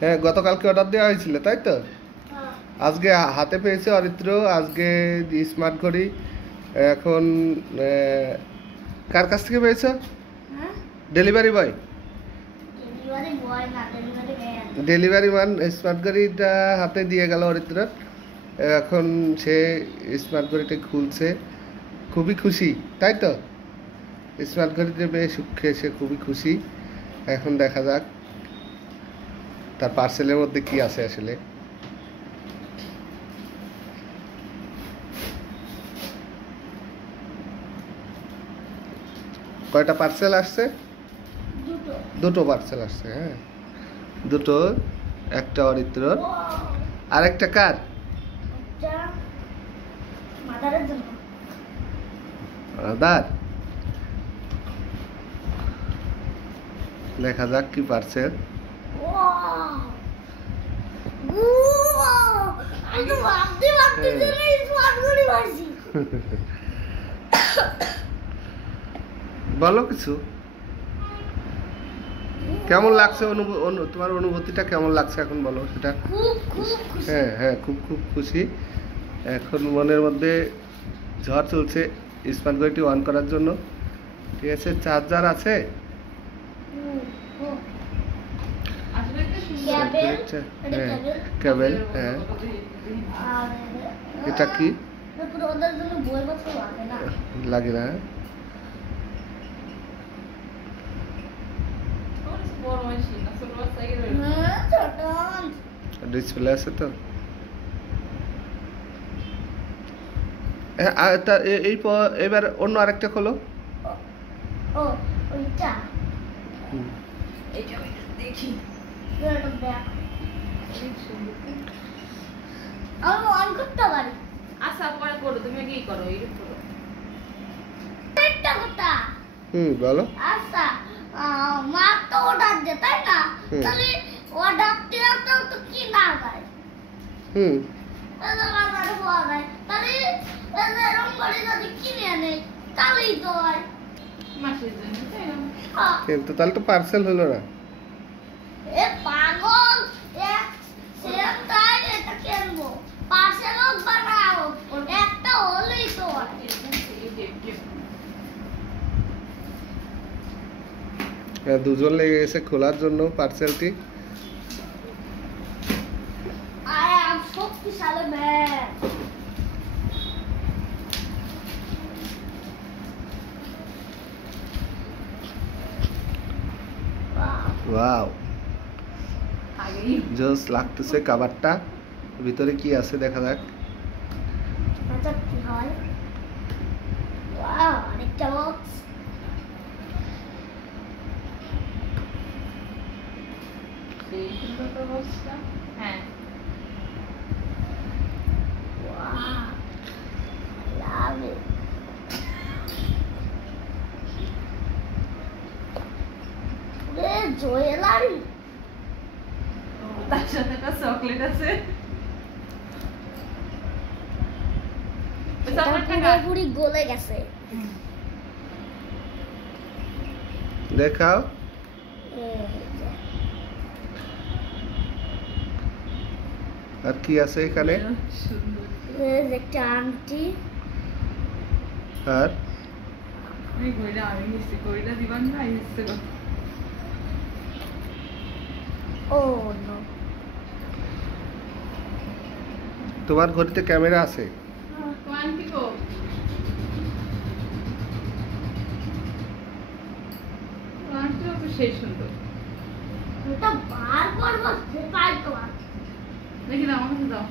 হ্যাঁ, গতকালকে অর্ডার দেওয়া হয়েছিল তাই তো? আজকে হাতে পেয়েছে অরিত্র। আজকে স্মার্ট ঘড়ি। এখন কার কাছ থেকে পেয়েছো? Delivery boy. Delivery man smart ঘড়িটা হাতে দিয়ে গেল অরিত্র। এখন সে স্মার্ট ঘড়িটা খুলছে, খুবই খুশি তাই তো? স্মার্ট ঘড়িতে পেয়ে সুখে সে খুবই খুশি। এখন দেখা যাক তার পার্সেলের মধ্যে কি আছে আসলে। কয়টা পার্সেল আসছে? দুটো পার্সেল আসছে। হ্যাঁ, দুটো। একটা অরিত্র, আর একটা কার? দাদার। দেখা যাক কি পার্সেল। বলো কিছু, কেমন লাগছে? তোমার অনুভূতিটা কেমন লাগছে এখন বলো সেটা। হ্যাঁ হ্যাঁ, খুব খুব খুশি। এখন মনের মধ্যে ঝড় চলছে স্মার্ট ঘড়িটি অন করার জন্য। ঠিক আছে, চার্জার আছে, কেবল। হ্যাঁ, এটা কি লাগে না? ডিসপ্লে আছে তো? এবার অন্য আরেকটা খোলো। দেখি আচ্ছা, পরে করো, তুমি কি করো? বলো। আচ্ছা, মা তো অর্ডার দে তাই না? তাহলে অর্ডার দেওয়া তো কি না হয়? বাজারে পাওয়া যায়, তাহলে এরকম করে যদি কিনে আনে তাহলেই তো হয় মাসের জন্য, তাই না? কিন্তু তাহলে তো পার্সেল হলো না। এ পাগল, সেম তাই এটা কিনবো, পার্সেল হোক বা না হোক, একটা হলেই তো হয়। দুজন লেগে গেছে খোলার জন্য পার্সেলটি। আই এম শক্তিশালী ম্যান। ওয়াও, জোস লাগতেছে কাভারটা। ভিতরে কি আছে দেখা যাক। আচ্ছা, কি হয়? ওয়াও, অনেকটা বক্স। হ্যাঁ, Wow, love it. জুয়েলারি, তার সাথে একটা চকলেট আছে। পুরোপুরি গলে গেছে। দেখাও। আর কি আছে এখানে? একটা আংটি। আর তোমার ঘড়িতে ক্যামেরা আছে? সেই সুন্দর। ওটা বার করবো, পাই তোমার। দেখি না, আমার কাছে দাও।